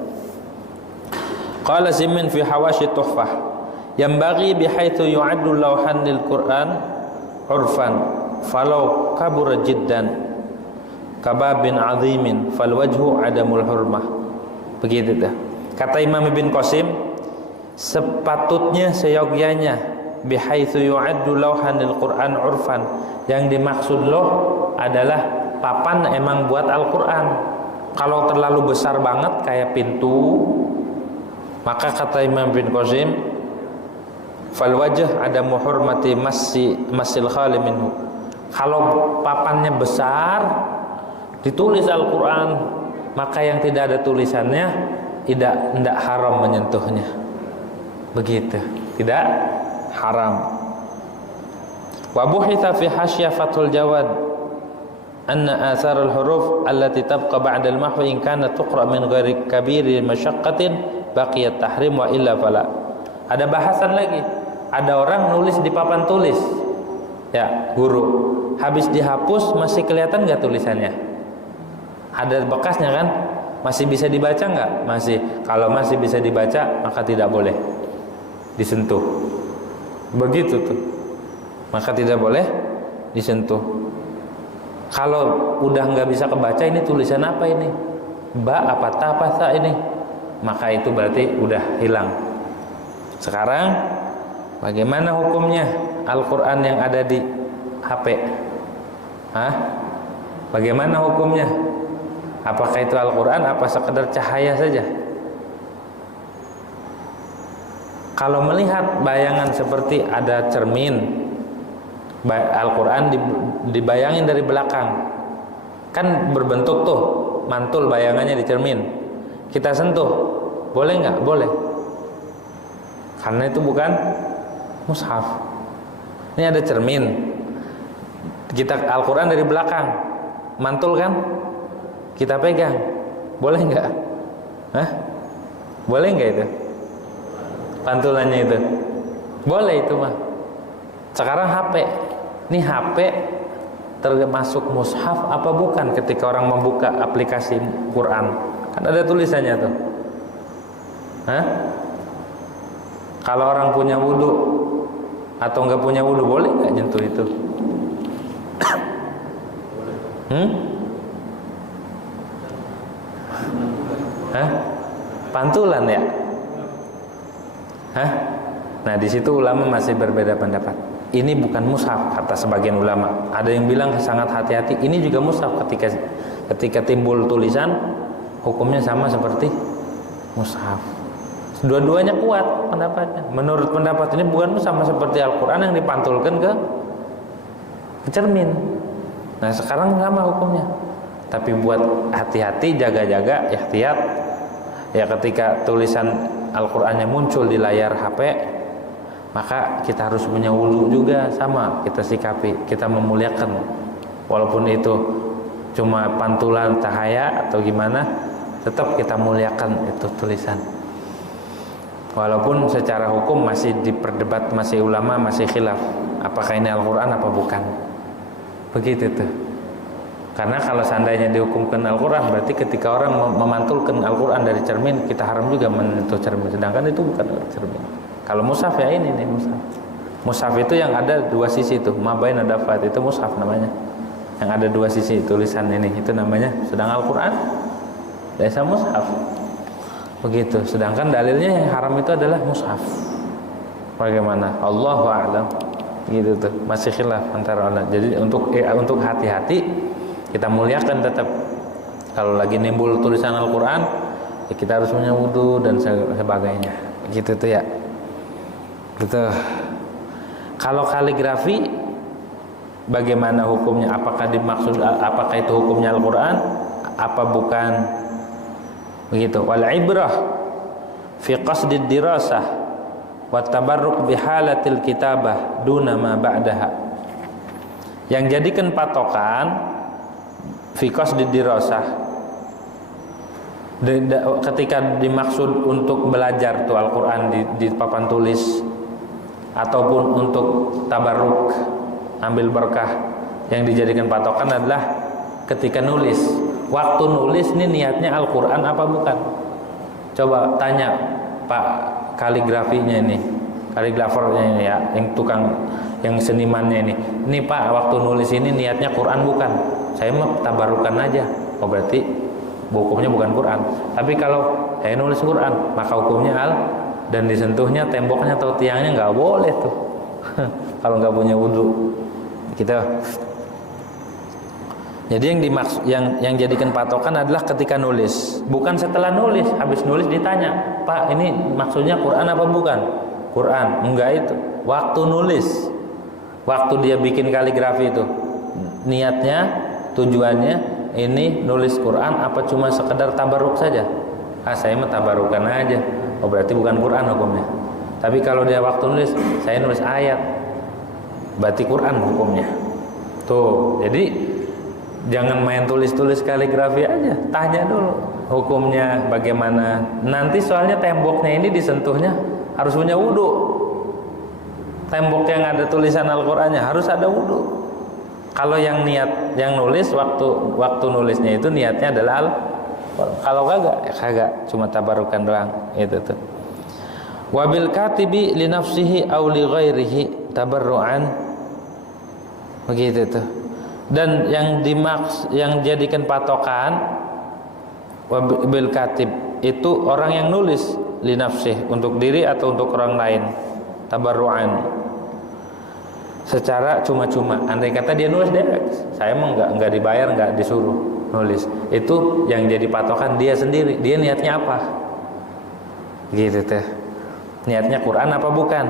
Qala Simin fi hawashi tuhfah yanbaghi bihaitsu yu'addu lawhan lil Qur'an urfan falau kabura jiddan kababin azimin fal wajhu adamul hurmah. Begitu dah. Kata Imam Ibn Qasim, sepatutnya seyogyanya bihaitsu yu'addu lawhan lil Qur'an urfan, yang dimaksud loh adalah papan emang buat Al-Qur'an. Kalau terlalu besar banget kayak pintu, maka kata Imam bin Qasim, fal wajh ada muhurmati masil khali minhu. Kalau papannya besar ditulis Al-Qur'an, maka yang tidak ada tulisannya tidak haram menyentuhnya. Begitu, tidak haram. Wa buhitha fi hasyah Fathul Jawad anna athar al-huruf allati tabqa ba'da al-mahwi in kanat tuqra min ghairi kabiri masyaqqatin baqiyat tahrim wa illa fala. Ada bahasan lagi. Ada orang nulis di papan tulis, ya guru, habis dihapus masih kelihatan nggak tulisannya? Ada bekasnya kan? Masih bisa dibaca nggak? Masih. Kalau masih bisa dibaca maka tidak boleh disentuh. Begitu tuh. Maka tidak boleh disentuh. Kalau udah nggak bisa kebaca, ini tulisan apa ini? Ba apa ta apa ta ini? Maka itu berarti udah hilang. Sekarang bagaimana hukumnya Al-Qur'an yang ada di HP? Hah? Bagaimana hukumnya? Apakah itu Al-Qur'an apa sekedar cahaya saja? Kalau melihat bayangan seperti ada cermin, Al-Qur'an dibayangin dari belakang, kan berbentuk tuh mantul bayangannya di cermin. Kita sentuh, boleh nggak? Boleh. Karena itu bukan mushaf. Ini ada cermin. Kita Al-Qur'an dari belakang, mantul kan? Kita pegang, boleh nggak? Hah? Boleh nggak itu? Pantulannya itu, boleh itu mah. Sekarang HP, ini HP termasuk mushaf apa bukan? Ketika orang membuka aplikasi Quran, kan ada tulisannya tuh. Hah? Kalau orang punya wudu atau nggak punya wudu, boleh nggak nyentuh itu? Hah? Pantulan ya? Hah? Nah di situ ulama masih berbeda pendapat. Ini bukan mushaf kata sebagian ulama. Ada yang bilang sangat hati-hati. Ini juga mushaf ketika timbul tulisan, hukumnya sama seperti mushaf. Dua-duanya kuat pendapatnya. Menurut pendapat ini bukan sama seperti Al-Qur'an yang dipantulkan ke cermin. Nah sekarang sama hukumnya. Tapi buat hati-hati, jaga-jaga, ihtiyat. Ya ketika tulisan Al-Qur'annya muncul di layar HP, maka kita harus punya wudu juga, sama kita sikapi, kita memuliakan. Walaupun itu cuma pantulan cahaya atau gimana, tetap kita muliakan itu tulisan. Walaupun secara hukum masih diperdebat, masih ulama masih khilaf apakah ini Al-Quran apa bukan. Begitu tuh. Karena kalau seandainya dihukumkan Al-Quran, berarti ketika orang memantulkan Al-Quran dari cermin, kita haram juga menyentuh cermin. Sedangkan itu bukan cermin. Kalau mushaf ya ini nih mushaf. Mushaf itu yang ada dua sisi tuh, mabain adafat, itu mushaf namanya. Yang ada dua sisi tulisan ini, itu namanya. Sedang Al-Quran biasa mushaf. Begitu. Sedangkan dalilnya yang haram itu adalah mushaf. Bagaimana? Allahu a'lam. Gitu tuh. Masih khilaf antara ulama. Jadi untuk hati-hati kita muliakan tetap. Kalau lagi nimbul tulisan Al-Quran, ya kita harus punya wudu dan sebagainya. Gitu tuh ya. Gitu. Kalau kaligrafi, bagaimana hukumnya? Apakah itu hukumnya Al-Quran? Apa bukan? Begitu. Wal ibrah fi qasdid dirasah wa tabarruk bi halatil kitabah duna ma ba'daha. Yang jadikan patokan fi qasdid dirasah, ketika dimaksud untuk belajar tuh Al-Quran di papan tulis ataupun untuk tabarruk, ambil berkah, yang dijadikan patokan adalah ketika nulis. Waktu nulis ini niatnya Al-Quran apa bukan? Coba tanya Pak kaligrafinya ini, kaligrafernya ini ya, yang tukang, yang senimannya ini. Ini Pak, waktu nulis ini niatnya Quran bukan? Saya mah tabarukan aja. Oh berarti hukumnya bukan Quran. Tapi kalau saya nulis Quran, maka hukumnya dan disentuhnya temboknya atau tiangnya nggak boleh tuh. Kalau nggak punya wudu. Gitu. Jadi yang jadikan patokan adalah ketika nulis, bukan setelah nulis. Habis nulis ditanya, Pak ini maksudnya Quran apa bukan? Quran. Enggak itu. Waktu nulis, waktu dia bikin kaligrafi itu, niatnya, tujuannya ini nulis Quran apa cuma sekedar tabaruk saja? Saya mah tabarukan aja. Oh berarti bukan Quran hukumnya. Tapi kalau dia waktu nulis, saya nulis ayat, berarti Quran hukumnya. Tuh, jadi jangan main tulis-tulis kaligrafi aja, tanya dulu hukumnya bagaimana. Nanti soalnya temboknya ini disentuhnya harus punya wudu. Tembok yang ada tulisan Al-Qur'annya harus ada wudu. Kalau yang nulis waktu nulisnya itu niatnya adalah kalau kagak cuma tabarukan doang itu tuh. Wabil katibi li nafsihi aw li ghairihi tabarruan. Begitu tuh. Dan yang jadikan patokan wabil katib itu orang yang nulis li nafsih, untuk diri atau untuk orang lain, tabarruan, secara cuma-cuma. Andai kata dia nulis deh, saya mah enggak dibayar, enggak disuruh nulis. Itu yang jadi patokan dia sendiri. Dia niatnya apa? Gitu teh. Niatnya Quran apa bukan?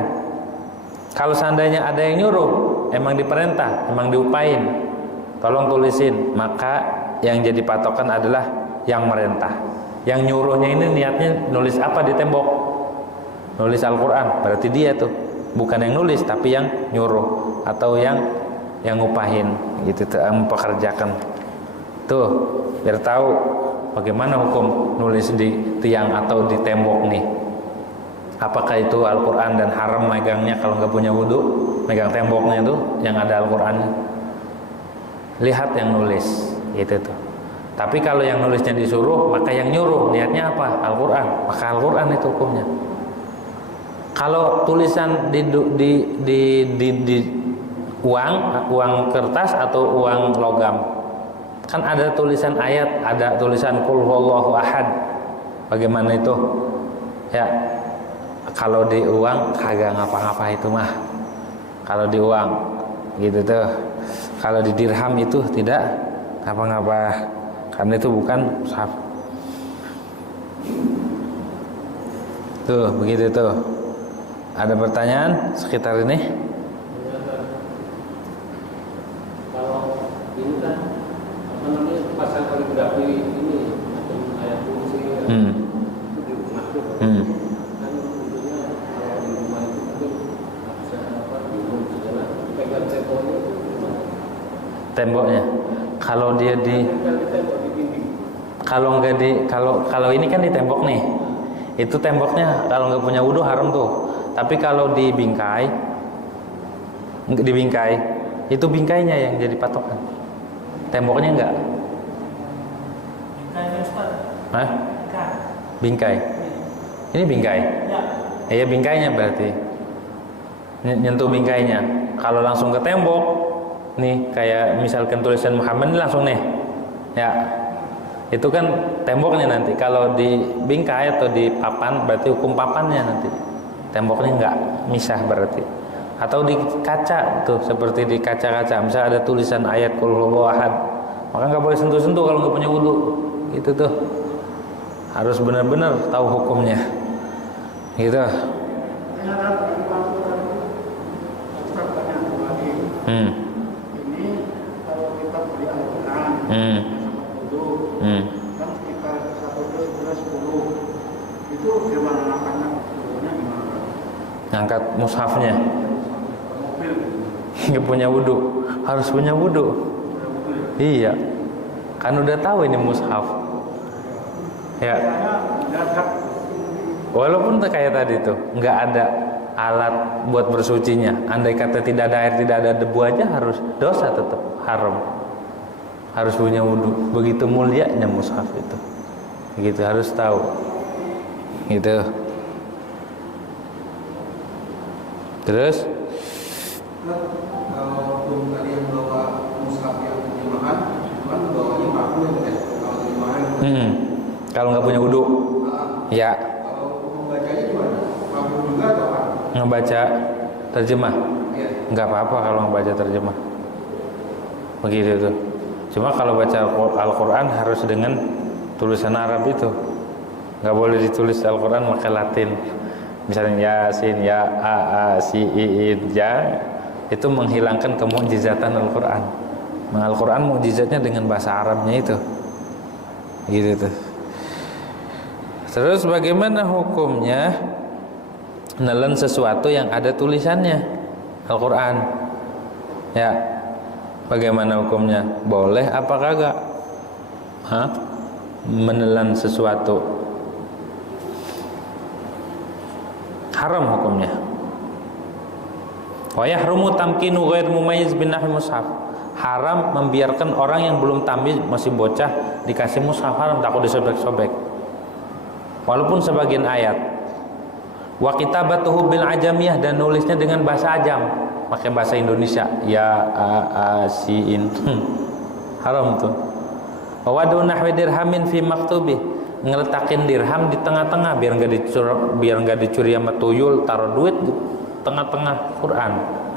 Kalau seandainya ada yang nyuruh, emang diperintah, emang diupain, tolong tulisin, maka yang jadi patokan adalah yang merintah. Yang nyuruhnya ini niatnya nulis apa di tembok? Nulis Al-Quran, berarti dia tuh bukan yang nulis tapi yang nyuruh atau yang ngupahin gitu tuh, mempekerjakan. Tuh, biar tahu bagaimana hukum nulis di tiang atau di tembok nih. Apakah itu Al-Quran dan haram megangnya kalau nggak punya wudu, megang temboknya itu yang ada Al-Qurannya. Lihat yang nulis gitu tuh. Tapi kalau yang nulisnya disuruh, maka yang nyuruh niatnya apa? Al-Quran, maka Al-Quran itu hukumnya. Kalau tulisan di uang kertas atau uang logam, kan ada tulisan ayat, ada tulisan Qul huwallahu ahad. Bagaimana itu? Ya, kalau di uang kagak ngapa-ngapa itu mah. Kalau di uang gitu tuh. Kalau di dirham itu tidak ngapa-ngapa, karena itu bukan mushaf. Tuh, begitu tuh. Ada pertanyaan sekitar ini? Kalau ini kan apa namanya pasang kaligrafi ini macam ayat kursi itu masuk kan tentunya kalau di rumah itu mungkin bisa di rumah segala pegang temboknya itu temboknya. Kalau dia Kalau nggak kalau ini kan di tembok nih, itu temboknya kalau nggak punya wudu haram tuh. Tapi kalau dibingkai itu bingkainya yang jadi patokan, temboknya enggak. Hah? Bingkai. Ini bingkai. Iya bingkainya berarti. Nyentuh bingkainya. Kalau langsung ke tembok, nih kayak misalkan tulisan Muhammad ini langsung nih. Ya. Itu kan temboknya nanti. Kalau di bingkai atau di papan berarti hukum papannya nanti. Temboknya enggak misah berarti. Atau di kaca tuh, seperti di kaca-kaca. Misalnya ada tulisan ayat Qul huwallahu ahad, maka nggak boleh sentuh-sentuh kalau nggak punya wudu. Gitu tuh. Harus benar-benar tahu hukumnya. Gitu. Ini kalau kita beli Al-Quran sama wudu kan sekitar 1 itu gimana angkatnya? Wudunya gimana? Ngangkat mushafnya. Mobil. Nggak punya wudu, harus punya wudu. Iya. Kan udah tahu ini mushaf. Ya. Walaupun kayak tadi tuh nggak ada alat buat bersucinya, andai kata tidak ada air, tidak ada debu aja harus dosa, tetap haram. Harus punya wudu. Begitu mulianya mushaf itu. Begitu harus tahu. Gitu. Terus kalau hukum tadi yang bawa mushaf yang terjemahan, kan bawanya makruh ya kalau terjemahan. Kalau nggak punya wudu, ya. Kalau membacanya gimana? Makruh juga atau apa? Ngebaca terjemah, Iya. nggak apa-apa kalau ngebaca terjemah. Begitu tuh. Cuma kalau baca Al-Quran harus dengan tulisan Arab itu. Nggak boleh ditulis Al-Quran pakai Latin. Misalnya Yasin, Ya, A, Si, I, Ja, itu menghilangkan kemukjizatan Al-Quran. Al-Quran mukjizatnya dengan bahasa Arabnya itu. Gitu tuh. Terus bagaimana hukumnya nelen sesuatu yang ada tulisannya Al-Quran? Ya, bagaimana hukumnya? Boleh apa kagak? Menelan sesuatu haram hukumnya. Wa yahrumu tamkinu ghair mumayyiz bin nahwi mushaf. Haram membiarkan orang yang belum tamyiz, masih bocah, dikasih mushaf, haram, takut disobek-sobek. Walaupun sebagian ayat. Wa kitabatuhu bil ajamiyah, dan nulisnya dengan bahasa ajam, pakai bahasa Indonesia. Ya, A, Si, In. Haram tuh. Wa wadu nahwi dirhamin fi maktubih, ngeletakin dirham di tengah-tengah biar nggak dicuri sama tuyul, taruh duit di tengah-tengah Quran,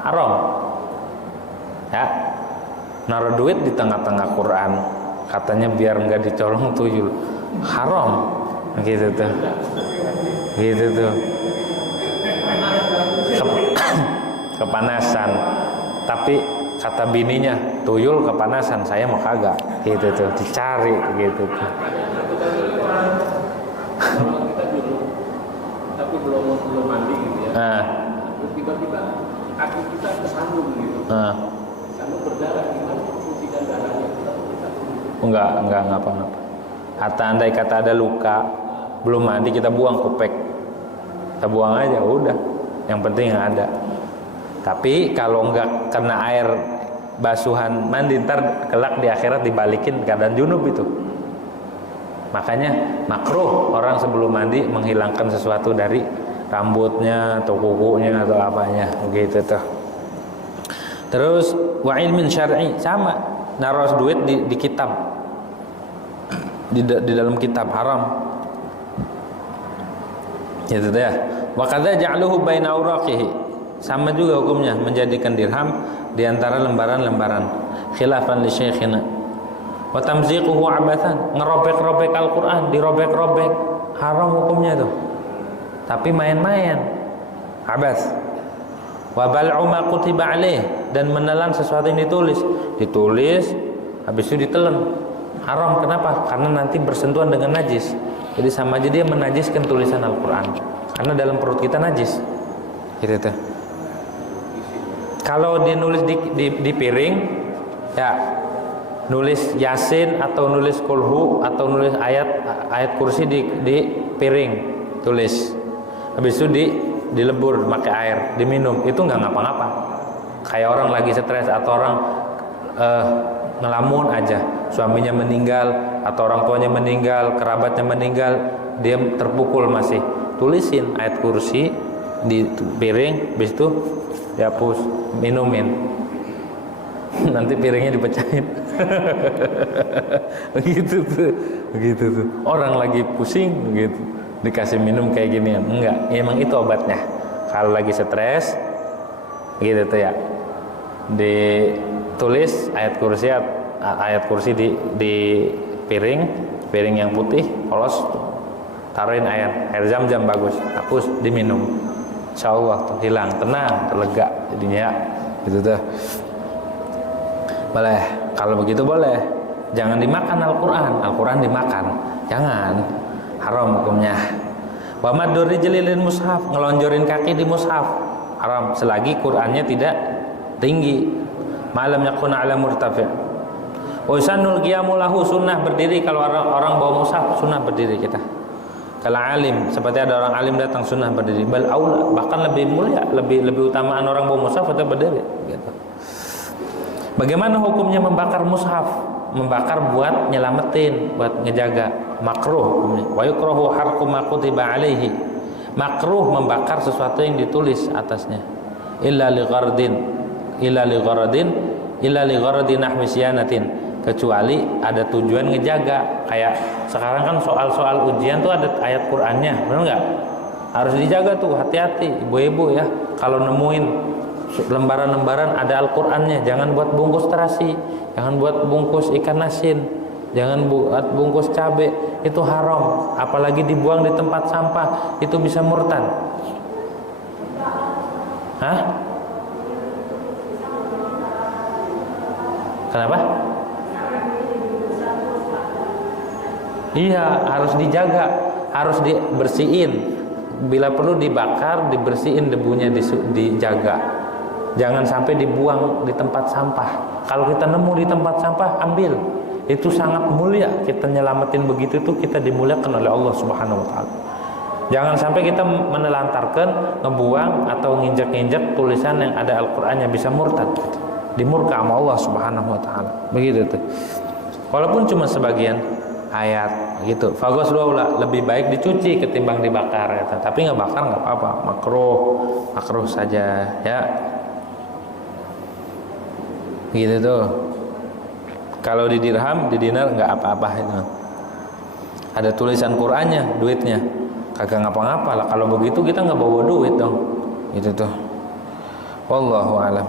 haram. Ya, naruh duit di tengah-tengah Quran, katanya biar nggak dicolong tuyul, haram. Gitu tuh, gitu tuh. Kepanasan, tapi kata bininya tuyul kepanasan, saya mau kagak. Gitu tuh, dicari gitu tuh. Kalau kita dulu tapi belum mandi gitu ya. Terus tiba-tiba kaki kita kesandung gitu. Kesandung berdarah, gimana fungsikan darahnya? Enggak ngapa-ngapa. Atau andai kata ada luka, belum mandi kita buang kopek. Kita buang aja udah. Yang penting ada. Tapi kalau enggak kena air basuhan mandi, ntar kelak di akhirat dibalikin keadaan junub itu. Makanya makruh orang sebelum mandi menghilangkan sesuatu dari rambutnya atau kukunya atau apanya, begitu tuh. Terus wa ilmin syar'i, sama, naruh duit di kitab, di dalam kitab, haram. Gitu ya. Wa kadza ja'aluhu baina awraqihi, sama juga hukumnya menjadikan dirham di antara lembaran-lembaran. Khilafan li syekhina. Wa tamziquhu abathan, ngerobek-robek Al-Qur'an, dirobek-robek, haram hukumnya itu. Tapi main-main, abas. Wa bal'u ma kutiba alaih, dan menelan sesuatu yang ditulis habis itu ditelan, haram. Kenapa? Karena nanti bersentuhan dengan najis. Jadi sama aja dia menajiskan tulisan Al-Qur'an, karena dalam perut kita najis. Gitu tuh. Kalau dia nulis di piring, ya nulis Yasin atau nulis Kulhu atau nulis ayat kursi di piring tulis. Habis itu dilebur pakai air, diminum. Itu nggak ngapa-ngapa. Kayak orang lagi stres atau orang ngelamun aja, suaminya meninggal atau orang tuanya meninggal, kerabatnya meninggal, dia terpukul masih. Tulisin ayat kursi di piring, habis itu dihapus, minumin. Nanti piringnya dipecahin. begitu tuh orang lagi pusing gitu dikasih minum kayak gini. Enggak, emang itu obatnya kalau lagi stres gitu tuh ya. Ditulis ayat kursi di piring yang putih, polos, taruhin air zam-zam bagus, hapus, diminum. Insyaallah tuh hilang, tenang, lega jadinya gitu tuh. Boleh, kalau begitu boleh. Jangan dimakan Al-Quran dimakan, jangan, haram hukumnya. Wa maddur rijlil mushaf, ngelonjorin kaki di mushaf, haram selagi Qurannya tidak tinggi. Malam yakun ala murtafi'. Wa sanul qiyamu lahu, sunnah berdiri kalau orang bawa mushaf, sunnah berdiri kita. Kalau alim, seperti ada orang alim datang, sunnah berdiri. Bal aula, bahkan lebih mulia, lebih utamaan orang bawa mushaf atau berdiri gitu. Bagaimana hukumnya membakar mushaf? Membakar buat nyelamatin, buat ngejaga. Makruh hukumnya. Wa yukrahu harqu ma kutiba alaihi. Makruh membakar sesuatu yang ditulis atasnya. Illa li gharadin nahwi siyanatin. Kecuali ada tujuan ngejaga. Kayak sekarang kan soal-soal ujian tuh ada ayat Qur'annya, benar enggak? Harus dijaga tuh, hati-hati ibu-ibu ya. Kalau nemuin lembaran-lembaran ada Al-Qur'annya, jangan buat bungkus terasi, jangan buat bungkus ikan asin, jangan buat bungkus cabai, itu haram. Apalagi dibuang di tempat sampah, itu bisa murtad. Hah? Kenapa? Iya, harus dijaga, harus dibersihin. Bila perlu dibakar, dibersihin debunya, dijaga. Jangan sampai dibuang di tempat sampah. Kalau kita nemu di tempat sampah, ambil. Itu sangat mulia. Kita nyelamatin begitu itu kita dimuliakan oleh Allah Subhanahu wa taala. Jangan sampai kita menelantarkan, ngebuang atau nginjak-nginjak tulisan yang ada Al-Qur'annya, bisa murtad. Dimurka sama Allah Subhanahu wa taala. Begitu tuh. Walaupun cuma sebagian ayat gitu. Fagos laula, lebih baik dicuci ketimbang dibakar gitu. Tapi nggak bakar nggak apa-apa, makruh saja ya. Gitu tuh. Kalau di dirham, di dinar nggak apa-apa itu. Ada tulisan Qur'annya, duitnya. Kagak ngapa-ngapa lah. Kalau begitu kita nggak bawa duit dong. Gitu tuh. Wallahu a'lam.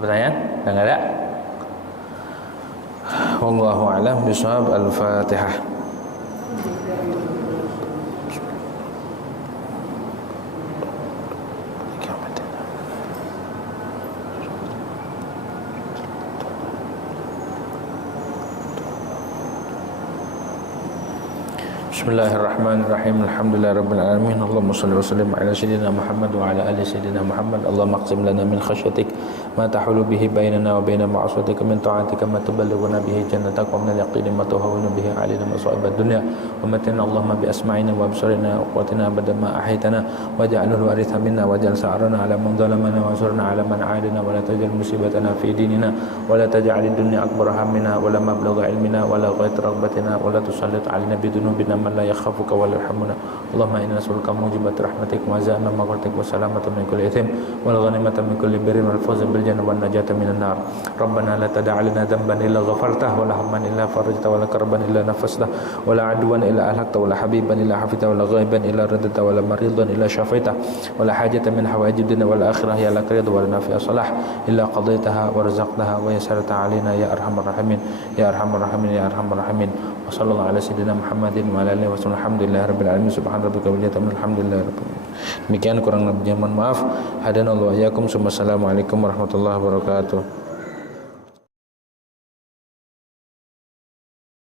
Pertanyaan? Enggak ada? Wallahu a'lam bishawab. Al-Fatihah. Bismillahirrahmanirrahim. Alhamdulillahirabbil alamin. Allahumma shalli wa sallim ala sayyidina Muhammad wa ala ali sayyidina Muhammad. Allahumma aqsim lana min khasyatik ma tahulu bihi bainana wa baina ma'asiyatika, min ta'atika ma tuballighuna bihi jannatak, wa min al-yaqini ma tuhawwinu bihi 'alaina masa'ib ad-dunya, wa matina Allahumma bi asma'ina wa absarina wa quwwatina abada ma ahyaytana, waj'alhu waritha minna waj'al sa'rana 'ala man zalamana wa ansurna 'ala man 'adana, wa la taj'al musibatana fi dinina, wa la taj'al ad-dunya akbar hammina wa la mablagha ilmina wa la ghayat ragbatina, wa la tusallit 'alaina bi dhunubina man la yakhafuka wa la yarhamuna. Allahumma inna nas'aluka mujibat rahmatik wa za'na maghfiratik wa salamatan min kulli ithim wal ghanimatan min kulli birrin wal fawza bil jannah wan najata minan nar. Rabbana la tad'a lana dhanban illa ghafartah wa la hamman illa farajtah wa la karban illa nafastah wa la adwan illa ahlakta wa la habiban illa hafidta wa la ghaiban illa radadta wa la maridan illa shafaitah wa la hajatan min hawaijid dunya wal akhirah ya lak ridha wa lana fi salah illa qadaitaha wa razaqtaha wa yassarta alaina ya arhamar rahimin ya arhamar rahimin ya arhamar rahimin. Wassallallahu ala sayyidina Muhammadin wa ala alihi wasallam. Alhamdulillahirabbil alamin. Subhana rabbika rabbil izzati amma yasifun. Alhamdulillahirabbil alamin. Demikian kurang lebihnya mohon maaf. Hadanallahu wa iyyakum. Wassalamualaikum warahmatullahi wabarakatuh.